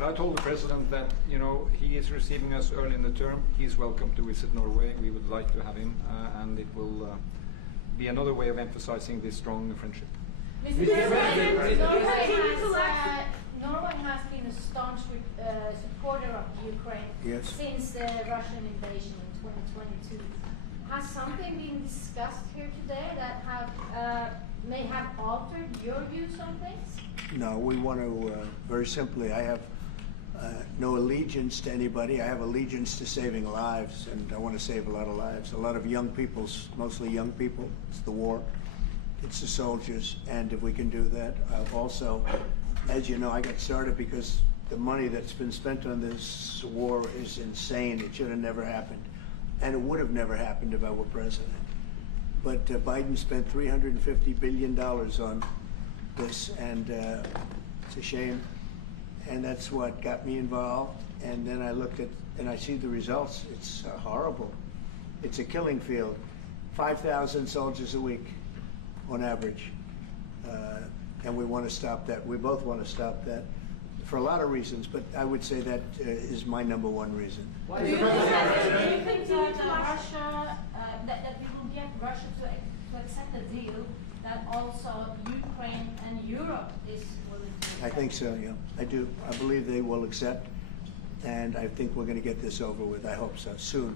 But I told the President that, you know, he is receiving us early in the term. He's welcome to visit Norway. We would like to have him, and it will be another way of emphasizing this strong friendship. Mr. President, Norway has been a staunch supporter of Ukraine since the Russian invasion in 2022. Has something been discussed here today that may have altered your views on things? No, we want to, very simply, I have no allegiance to anybody. I have allegiance to saving lives, and I want to save a lot of lives. A lot of young people, mostly young people. It's the war. It's the soldiers, and if we can do that. Also, as you know, I got started because the money that's been spent on this war is insane. It should have never happened, and it would have never happened if I were president. But Biden spent $350 billion on this, and it's a shame. And that's what got me involved. And then I looked at, and I see the results. It's horrible. It's a killing field. 5,000 soldiers a week on average. And we want to stop that. We both want to stop that for a lot of reasons, but I would say that is my #1 reason. Do you think that Russia, that we will get Russia to accept a deal that also Ukraine and Europe is willing to accept? I think so, yeah. I do. I believe they will accept, and I think we're going to get this over with. I hope so, soon.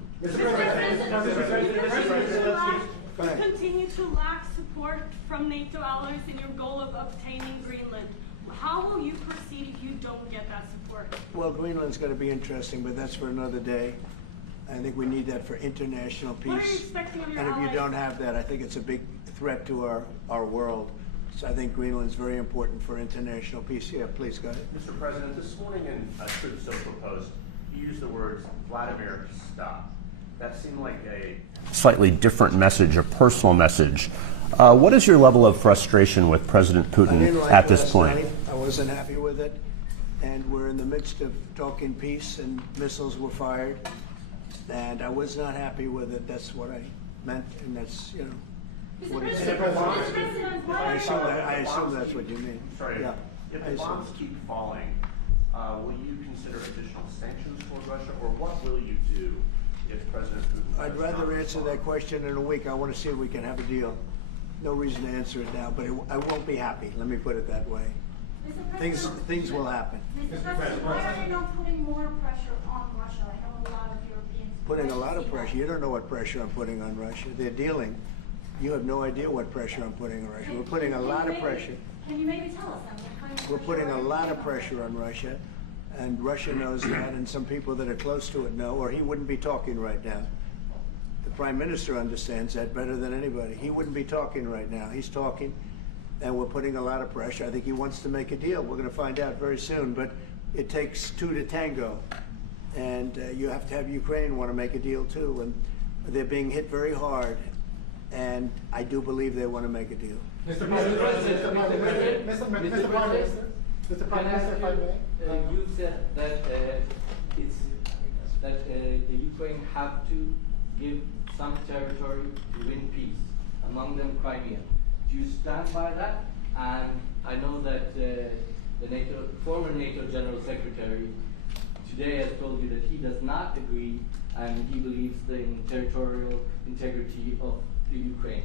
Continue to lack support from NATO allies in your goal of obtaining Greenland. How will you proceed if you don't get that support? Well, Greenland's going to be interesting, but that's for another day. I think we need that for international peace. What are you expecting of your and if allies? you don't have that, I think it's a big threat to our world. So I think Greenland's very important for international peace. Yeah, please go ahead. Mr. President, this morning in a Truth Social post, you used the words Vladimir, stop. That seemed like a slightly different message, a personal message. What is your level of frustration with President Putin at this point? I wasn't happy with it, and we're in the midst of talking peace, and missiles were fired, and I was not happy with it. That's what I meant, and that's, you know, what it said. I assume that's what you mean. Sorry, yeah. If the bombs keep falling, will you consider additional sanctions toward Russia, or what will you do if President Putin... I'd rather answer that question in a week. I want to see if we can have a deal. No reason to answer it now, but I won't be happy. Let me put it that way. Things will happen. Mr. President, why are you not putting more pressure on Russia? I know a lot of Europeans... Putting a lot of pressure. You don't know what pressure I'm putting on Russia. They're dealing. You have no idea what pressure I'm putting on Russia. We're putting a lot of pressure. Can you maybe tell us that? We're putting a lot of pressure on Russia, and Russia knows that, and some people that are close to it know, or he wouldn't be talking right now. The Prime Minister understands that better than anybody. He wouldn't be talking right now. He's talking, and we're putting a lot of pressure. I think he wants to make a deal. We're going to find out very soon, but it takes two to tango, and you have to have Ukraine want to make a deal too, and they're being hit very hard, and I do believe they want to make a deal. Mr. President, Mr. Prime Minister, if I may. You said that the Ukraine have to give some territory to win peace, among them Crimea. Do you stand by that? And I know that the former NATO General Secretary today has told you that he does not agree, and he believes in territorial integrity of the Ukraine.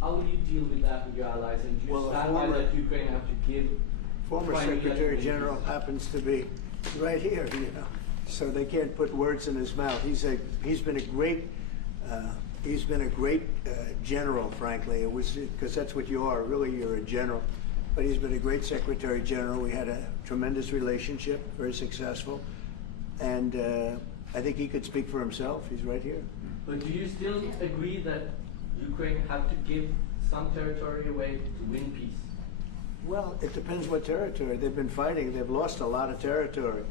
How will you deal with that with your allies? And do you stand by that Ukraine have to give? Former Secretary General happens to be right here, you know, so they can't put words in his mouth. He's been a great general, frankly. It was because that's what you are. Really, you're a general. But he's been a great Secretary General. We had a tremendous relationship, very successful, and I think he could speak for himself. He's right here. But do you still agree that Ukraine have to give some territory away to win peace? Well, it depends what territory. They've been fighting. They've lost a lot of territory.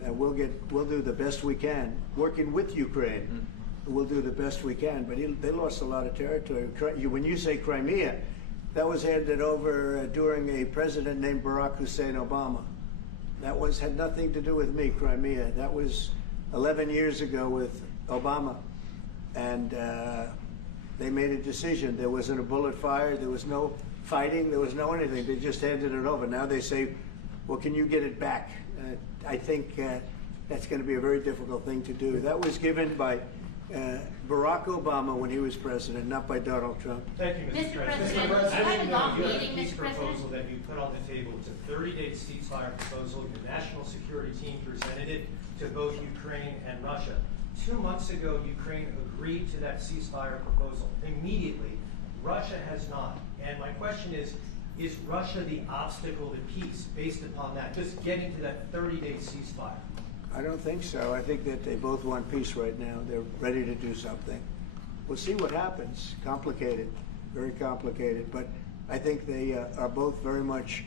We'll do the best we can, working with Ukraine. We'll do the best we can. But they lost a lot of territory. When you say Crimea, that was handed over during a president named Barack Hussein Obama. That had nothing to do with me, Crimea. That was 11 years ago with Obama. And they made a decision. There wasn't a bullet fired. There was no fighting. There was no anything. They just handed it over. Now they say, well, can you get it back? I think that's going to be a very difficult thing to do. That was given by Barack Obama when he was president, not by Donald Trump. Thank you, Mr. President. I had a long You have meeting, a peace Mr. President. proposal that you put on the table. It's a 30-day ceasefire proposal. Your national security team presented it to both Ukraine and Russia. 2 months ago, Ukraine agreed to that ceasefire proposal immediately. Russia has not. And my question is Russia the obstacle to peace based upon that, just getting to that 30-day ceasefire? I don't think so. I think that they both want peace right now. They're ready to do something. We'll see what happens. Complicated, very complicated. But I think they are both very much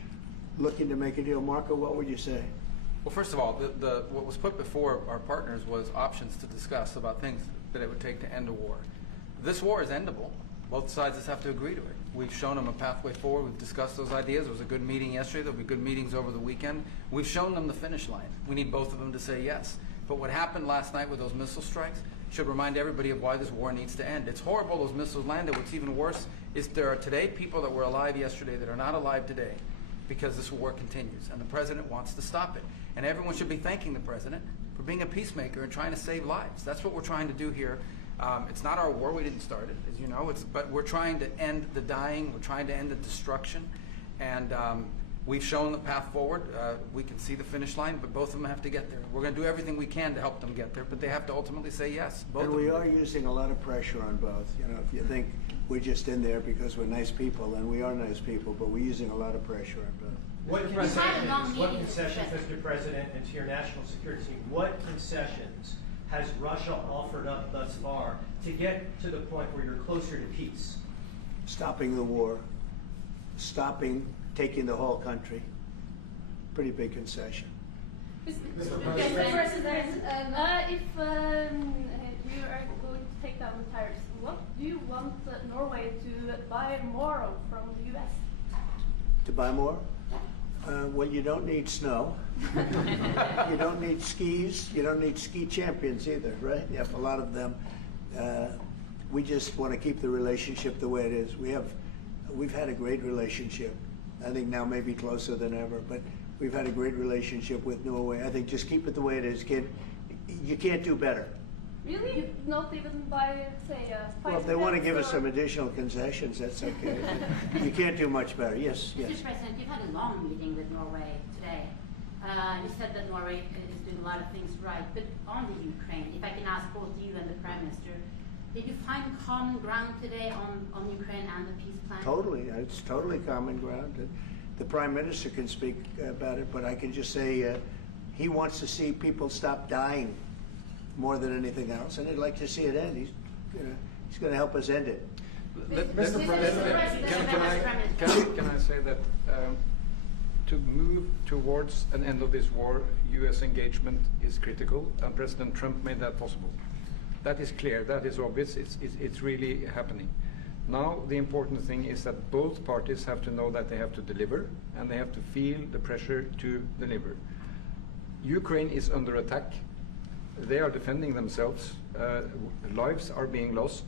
looking to make a deal. Marco, what would you say? Well, first of all, what was put before our partners was options to discuss about things that it would take to end a war. This war is endable. Both sides just have to agree to it. We've shown them a pathway forward. We've discussed those ideas. It was a good meeting yesterday. There'll be good meetings over the weekend. We've shown them the finish line. We need both of them to say yes. But what happened last night with those missile strikes should remind everybody of why this war needs to end. It's horrible those missiles landed. What's even worse is there are today people that were alive yesterday that are not alive today because this war continues. And the president wants to stop it. And everyone should be thanking the president for being a peacemaker and trying to save lives. That's what we're trying to do here. It's not our war. We didn't start it, as you know. But we're trying to end the dying. We're trying to end the destruction. And we've shown the path forward. We can see the finish line, but both of them have to get there. We're going to do everything we can to help them get there, but they have to ultimately say yes. Both And we are using a lot of pressure on both. You know, if you think we're just in there because we're nice people, and we are nice people, but we're using a lot of pressure on both. What concessions, Mr. President, and to your national security team, what concessions has Russia offered up thus far to get to the point where you're closer to peace? Stopping the war, stopping taking the whole country. Pretty big concession. Mr. President. President, if you are going to take down the tariffs, what do you want Norway to buy more of from the U.S.? To buy more? Well, you don't need snow. You don't need skis. You don't need ski champions either, right? You have a lot of them. We just want to keep the relationship the way it is. We've had a great relationship. I think now maybe closer than ever, but we've had a great relationship with Norway. I think just keep it the way it is, kid. You can't do better. Really? Not even by, say, Well, if they want to give us some additional concessions, that's okay. You can't do much better. Yes, yes. Mr. President, you've had a long meeting with Norway today. You said that Norway is doing a lot of things right, but on the Ukraine, if I can ask both you and the Prime Minister, did you find common ground today on Ukraine and the peace plan? Totally. It's totally common ground. The Prime Minister can speak about it, but I can just say he wants to see people stop dying more than anything else, and he'd like to see it end. He's going to help us end it. Mr. President, can I say that to move towards an end of this war, U.S. engagement is critical, and President Trump made that possible. That is clear. That is obvious. It's really happening. Now the important thing is that both parties have to know that they have to deliver, and they have to feel the pressure to deliver. Ukraine is under attack. They are defending themselves. Lives are being lost.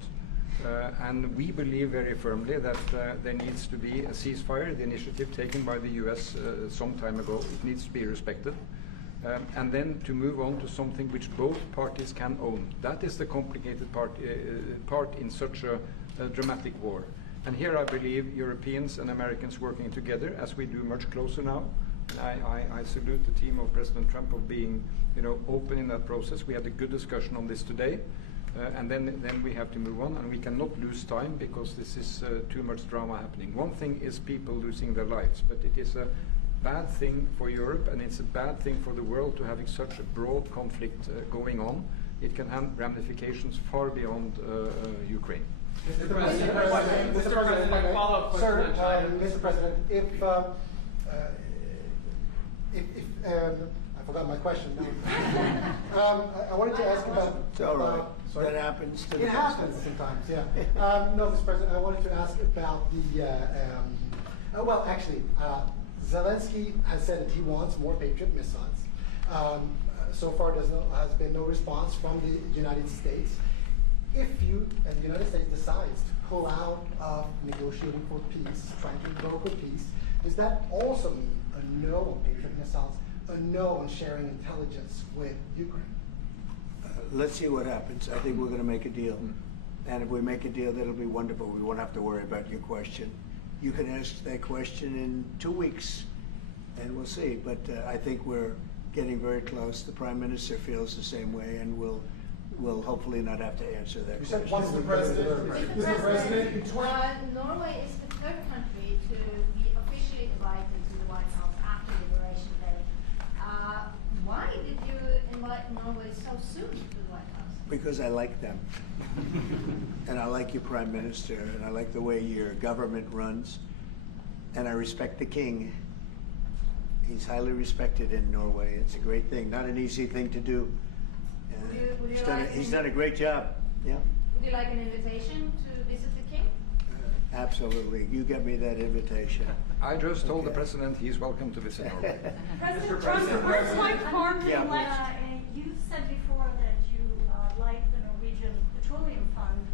And we believe very firmly that there needs to be a ceasefire, the initiative taken by the U.S. Some time ago. It needs to be respected. And then to move on to something which both parties can own. That is the complicated part in such a dramatic war. And here I believe Europeans and Americans working together, as we do much closer now. I salute the team of President Trump of being, open in that process. We had a good discussion on this today, and then we have to move on, and we cannot lose time because this is too much drama happening. One thing is people losing their lives, but it is a bad thing for Europe, and it's a bad thing for the world to having such a broad conflict going on. It can have ramifications far beyond Ukraine. Mr. President, follow-up question. Sir, Mr. President, I forgot my question now. I wanted to ask about. It's all right. That happens to the It happens sometimes, yeah. No, Mr. President, I wanted to ask about the. Zelensky has said that he wants more Patriot missiles. So far, has been no response from the United States. If you and the United States decides to pull out of negotiating for peace, trying to broker peace, does that also mean a no on Patriot missiles, a a no on sharing intelligence with Ukraine? Let's see what happens. I think we're going to make a deal. And if we make a deal, that'll be wonderful. We won't have to worry about your question. You can ask that question in 2 weeks, and we'll see. But I think we're getting very close. The Prime Minister feels the same way, and we'll hopefully not have to answer that question. Mr. President, Norway is the third country to be officially invited to the White House after Liberation Day. Why did you invite Norway so soon to the White House? Because I like them. And I like your Prime Minister, and I like the way your government runs, and I respect the King. He's highly respected in Norway. It's a great thing, not an easy thing to do. He's done a great job. Yeah. Would you like an invitation to visit the King? Absolutely. You get me that invitation. I just told the President he's welcome to visit Norway. President Trump, first like farming You said before that you like the Norwegian Petroleum Fund,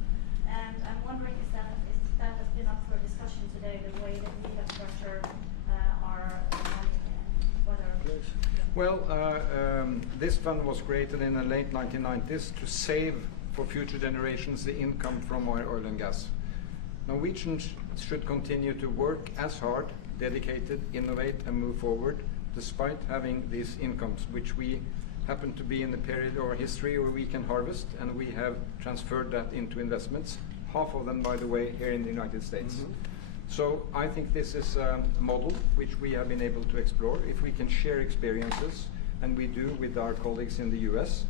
and I'm wondering if that has been up for discussion today, the way that we have structured our money and whether. Well, this fund was created in the late 1990s to save for future generations the income from oil and gas. Norwegians should continue to work as hard, dedicated, innovate, and move forward, despite having these incomes, which we happen to be in the period of our history where we can harvest, and we have transferred that into investments, half of them, by the way, here in the United States. So I think this is a model which we have been able to explore. If we can share experiences, and we do with our colleagues in the US,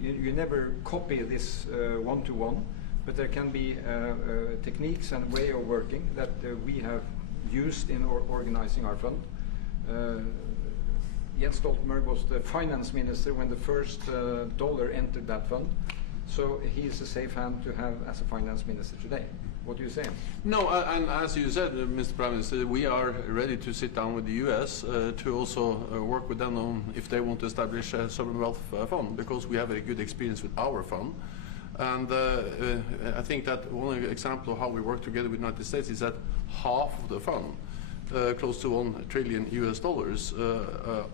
you never copy this one-to-one, but there can be techniques and way of working that we have used in organizing our fund. Jens Stoltenberg was the finance minister when the first dollar entered that fund, so he is a safe hand to have as a finance minister today. What do you say? No, and as you said, Mr. Prime Minister, we are ready to sit down with the US to also work with them on if they want to establish a sovereign wealth fund, because we have a good experience with our fund. And I think that one example of how we work together with the United States is that half of the fund, close to $1 trillion US,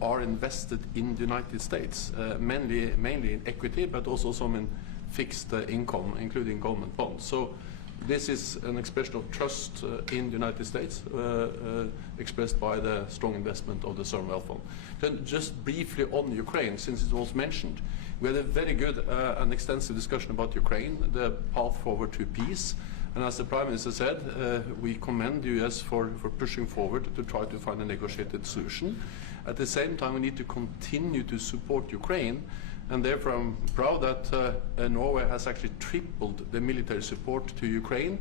are invested in the United States, mainly in equity, but also some in fixed income, including government bonds. So this is an expression of trust in the United States, expressed by the strong investment of the sovereign wealth fund. Then just briefly on Ukraine, since it was mentioned, we had a very good and extensive discussion about Ukraine, the path forward to peace. And as the Prime Minister said, we commend the US for pushing forward to try to find a negotiated solution. At the same time, we need to continue to support Ukraine, and therefore I'm proud that Norway has actually tripled the military support to Ukraine.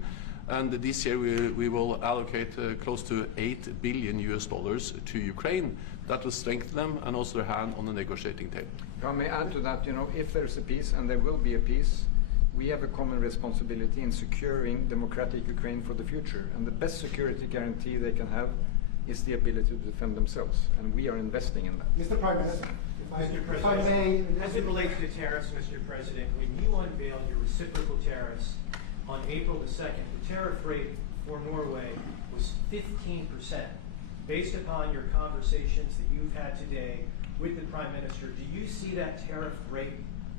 And this year we will allocate close to $8 billion US to Ukraine. That will strengthen them and also their hand on the negotiating table. If I may add to that, if there's a peace, and there will be a peace, we have a common responsibility in securing democratic Ukraine for the future. And the best security guarantee they can have is the ability to defend themselves. And we are investing in that. Mr. Prime Minister, if I may. As it relates to tariffs, Mr. President, when you unveiled your reciprocal tariffs on April the 2nd, the tariff rate for Norway was 15%. Based upon your conversations that you've had today with the Prime Minister, do you see that tariff rate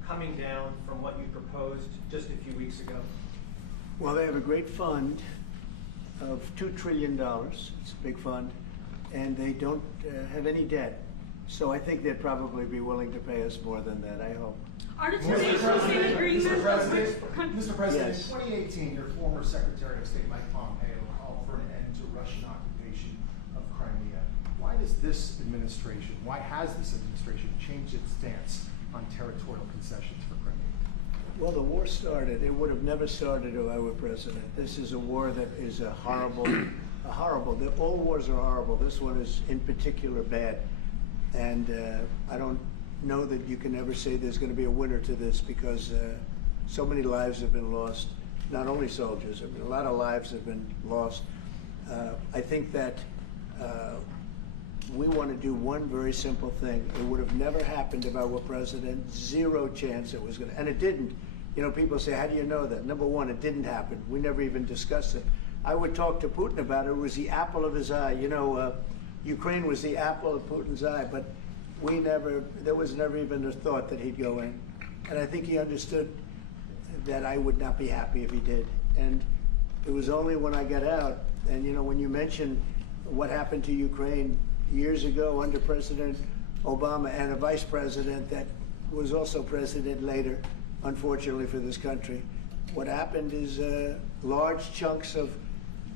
coming down from what you proposed just a few weeks ago? Well, they have a great fund of $2 trillion. It's a big fund, and they don't have any debt. So I think they'd probably be willing to pay us more than that, I hope. Are the two nations in agreement? Mr. President, Yes. in 2018, your former Secretary of State Mike Pompeo called for an end to Russian occupation of Crimea. Why has this administration changed its stance on territorial concessions for Crimea? Well, the war started. It would have never started if I were president. This is a war that is horrible. All wars are horrible. This one is in particular bad. And I don't know that you can ever say there's going to be a winner to this, because so many lives have been lost. Not only soldiers, I mean, a lot of lives have been lost. I think that we want to do one very simple thing. It would have never happened if I were president. Zero chance it was going to, and it didn't. People say, how do you know that? Number one, it didn't happen. We never even discussed it. I would talk to Putin about it. It was the apple of his eye. Ukraine was the apple of Putin's eye, but there was never even a thought that he'd go in. And I think he understood that I would not be happy if he did. And it was only when I got out, and you know, when you mention what happened to Ukraine years ago under President Obama and a vice president that was also president later, unfortunately for this country, what happened is large chunks of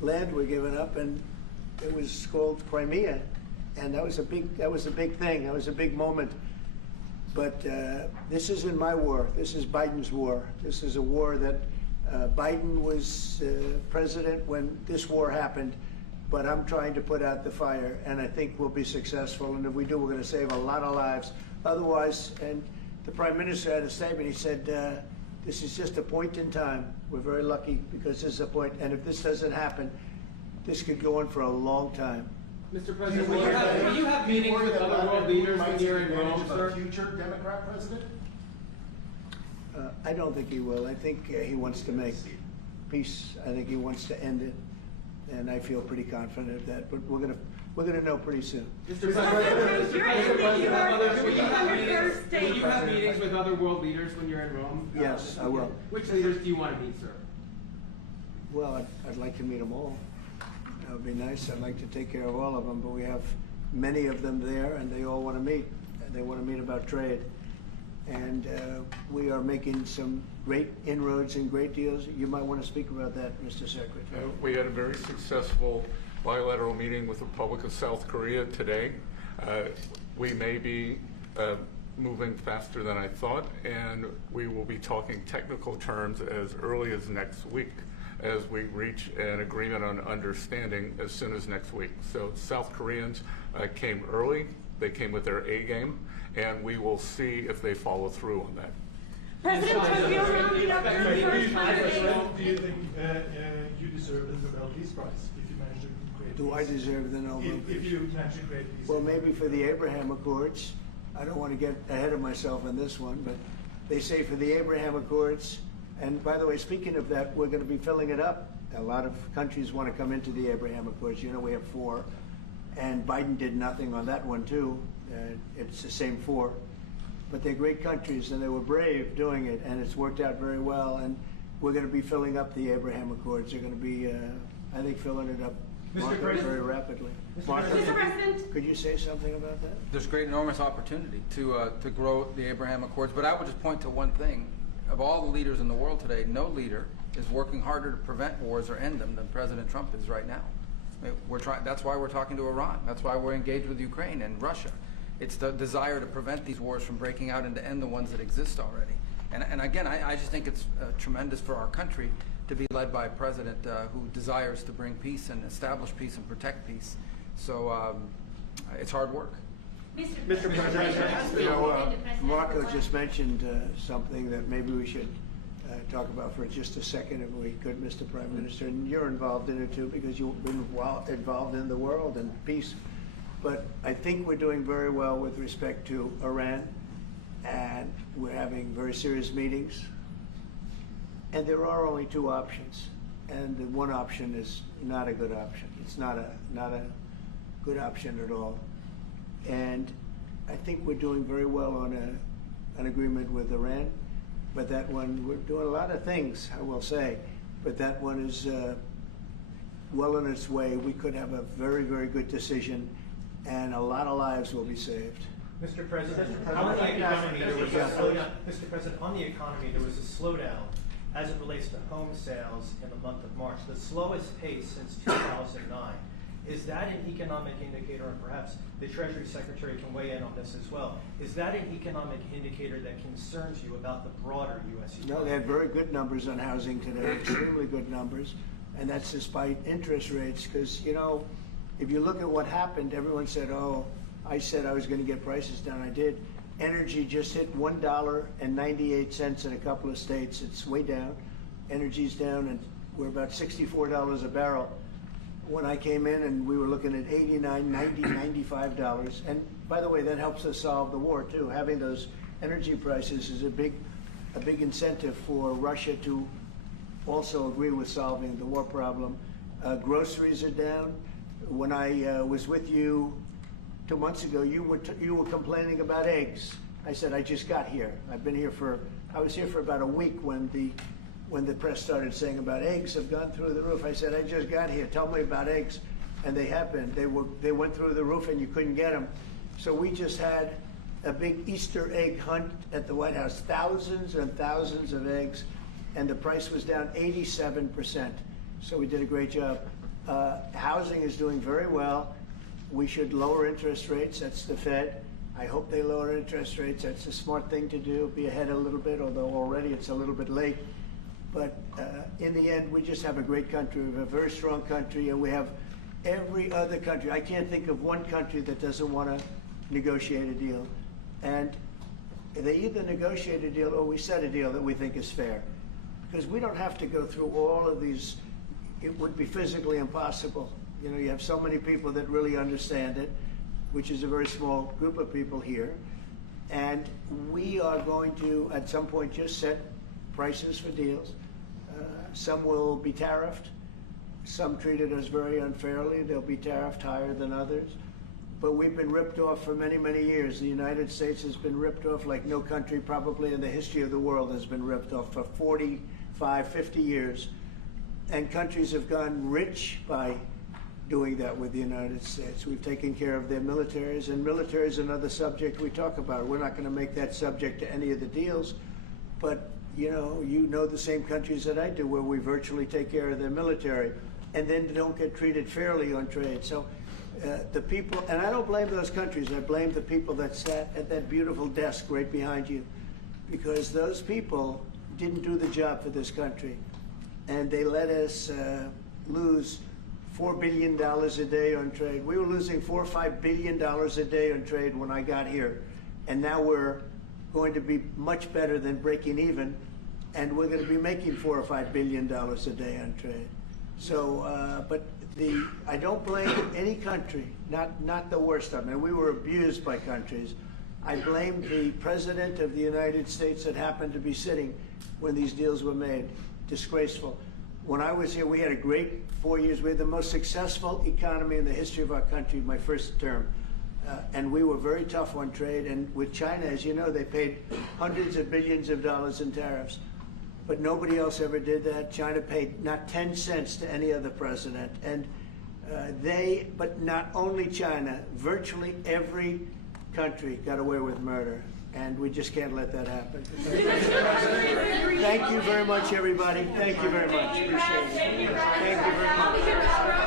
land were given up, and it was called Crimea, and that was a big thing. That was a big moment. But this isn't my war. This is Biden's war. This is a war that Biden was president when this war happened, but I'm trying to put out the fire, and I think we'll be successful. And if we do, we're going to save a lot of lives. Otherwise, and the Prime Minister had a statement. He said, this is just a point in time. We're very lucky because this is a point, and if this doesn't happen, this could go on for a long time. Mr. President, will you have meetings with other world leaders when you're in Rome, sir? Future Democrat president? I don't think he will. I think he wants to make peace. I think he wants to end it, and I feel pretty confident of that. But we're gonna know pretty soon. Mr. President, will you have meetings with other world leaders when you're in Rome? Yes, I will. Which leaders do you want to meet, sir? Well, I'd like to meet them all. That would be nice. I'd like to take care of all of them, but we have many of them there, and they all want to meet. They want to meet about trade. And we are making some great inroads and great deals. You might want to speak about that, Mr. Secretary. We had a very successful bilateral meeting with the Republic of South Korea today. We may be moving faster than I thought, and we will be talking technical terms as early as next week, as we reach an agreement on understanding as soon as next week. So South Koreans came early, they came with their A game, and we will see if they follow through on that. President Trump, you're rounding up your first time. Do you think you deserve the Nobel Peace Prize if you manage to create Do I deserve the Nobel Peace? If you manage to create peace? Well, maybe for the Abraham Accords. I don't want to get ahead of myself in this one, but they say for the Abraham Accords, and by the way, speaking of that, we're going to be filling it up. A lot of countries want to come into the Abraham Accords. You know, we have 4, and Biden did nothing on that one too. It's the same 4, but they're great countries, and they were brave doing it, and it's worked out very well. And we're going to be filling up the Abraham Accords. They're going to be, I think, filling it up very rapidly. Mr. President, could you say something about that? There's great, enormous opportunity to grow the Abraham Accords, but I would just point to one thing. Of all the leaders in the world today, no leader is working harder to prevent wars or end them than President Trump is right now. I mean, that's why we're talking to Iran. That's why we're engaged with Ukraine and Russia. It's the desire to prevent these wars from breaking out and to end the ones that exist already. And again, I just think it's tremendous for our country to be led by a president who desires to bring peace and establish peace and protect peace. So it's hard work. Mr. President, You know, Marco just mentioned something that maybe we should talk about for just a second, if we could, Mr. Prime Minister. And you're involved in it too, because you've been involved in the world and peace. But I think we're doing very well with respect to Iran, and we're having very serious meetings. And there are only 2 options, and the one option is not a good option. It's not a good option at all. And I think we're doing very well on an agreement with Iran, but that one, we're doing a lot of things, I will say, but that one is well on its way. We could have a very, very good decision, and a lot of lives will be saved. Mr. President, on the economy, there was a slowdown. Mr. President, on the economy, there was a slowdown as it relates to home sales in the month of March, the slowest pace since 2009. Is that an economic indicator, and perhaps the Treasury Secretary can weigh in on this as well, is that an economic indicator that concerns you about the broader U.S. economy? No, they had very good numbers on housing today, extremely good numbers, and that's despite interest rates, because, you know, if you look at what happened, everyone said, oh, I said I was going to get prices down. I did. Energy just hit $1.98 in a couple of states. It's way down. Energy's down, and we're about $64 a barrel. When I came in, and we were looking at $89, $90, $95. And by the way, that helps us solve the war too. Having those energy prices is a big incentive for Russia to also agree with solving the war problem. Groceries are down. when I was with you 2 months ago, you were complaining about eggs. I said, I just got here. I was here for about a week when the press started saying about eggs have gone through the roof. I said, I just got here. Tell me about eggs. And they have been. They went through the roof and you couldn't get them. So we just had a big Easter egg hunt at the White House. Thousands and thousands of eggs. And the price was down 87%. So we did a great job. Housing is doing very well. We should lower interest rates. That's the Fed. I hope they lower interest rates. That's a smart thing to do. Be ahead a little bit, although already it's a little bit late. But in the end, we just have a great country. We have a very strong country, and we have every other country. I can't think of one country that doesn't want to negotiate a deal. And they either negotiate a deal or we set a deal that we think is fair. Because we don't have to go through all of these. It would be physically impossible. You know, you have so many people that really understand it, which is a very small group of people here. And we are going to, at some point, just set prices for deals. Some will be tariffed. Some treated us very unfairly. They'll be tariffed higher than others. But we've been ripped off for many, many years. The United States has been ripped off like no country probably in the history of the world has been ripped off for 45, 50 years. And countries have gotten rich by doing that with the United States. We've taken care of their militaries, and military is another subject we talk about. We're not going to make that subject to any of the deals, but you know the same countries that I do where we virtually take care of their military and then don't get treated fairly on trade. So the people, and I don't blame those countries, I blame the people that sat at that beautiful desk right behind you, because those people didn't do the job for this country. And they let us lose $4 billion a day on trade. We were losing $4 or $5 billion a day on trade when I got here. And now we're going to be much better than breaking even. And we're going to be making $4 or $5 billion a day on trade. So, but I don't blame any country, not the worst of them. And we were abused by countries. I blame the President of the United States that happened to be sitting when these deals were made. Disgraceful. When I was here, we had a great 4 years. We had the most successful economy in the history of our country, my first term. And we were very tough on trade. And with China, as you know, they paid hundreds of billions of dollars in tariffs. But nobody else ever did that. China paid not 10 cents to any other president. And but not only China, virtually every country got away with murder. And we just can't let that happen. Thank you very much, everybody. Thank you very much. Appreciate it. Thank you very much.